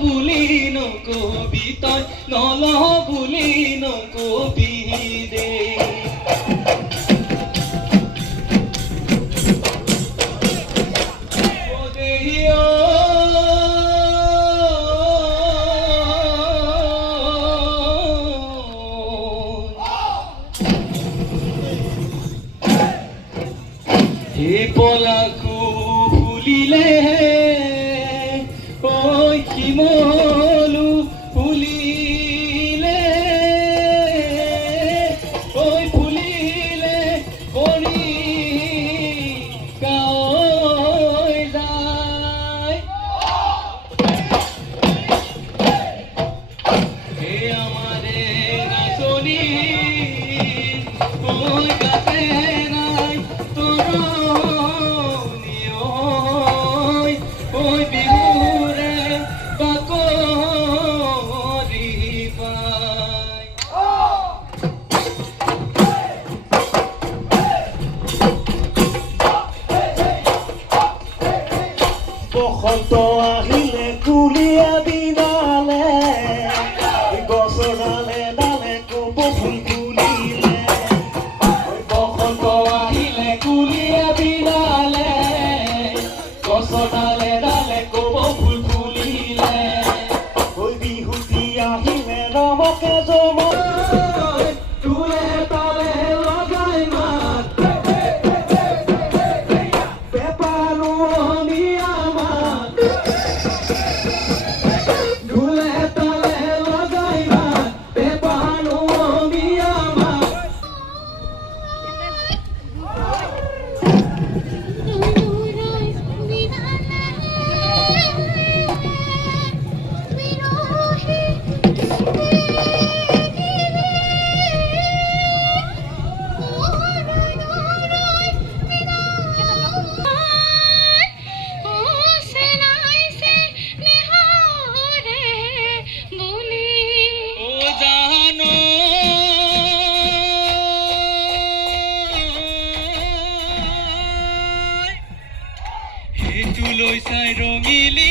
বুলি নকবি তই নল বুলি নকবি দে পলাকু ফুলিলে ঐ শিমলু ফুলিলে ঐ ফুলিলে পৰি গাঁৱলৈ যায় এই আমাৰে নাচনী ঐ গাতে নাই তোৰ বসন্ত আহিলে কুলিয়া দিনালে গছৰ ডালে ডালে কপৌ ফুল ফুলিলে বসন্ত আহিলে কুলিয়া দিনালে গছৰ ডালে ডালে কপৌ ফুল ফুলিলে বিহুতি আহিলে ৰমকে জমক তোলে তালে লগাই মাত বেপাৰো লৈ চাই ৰঙিলি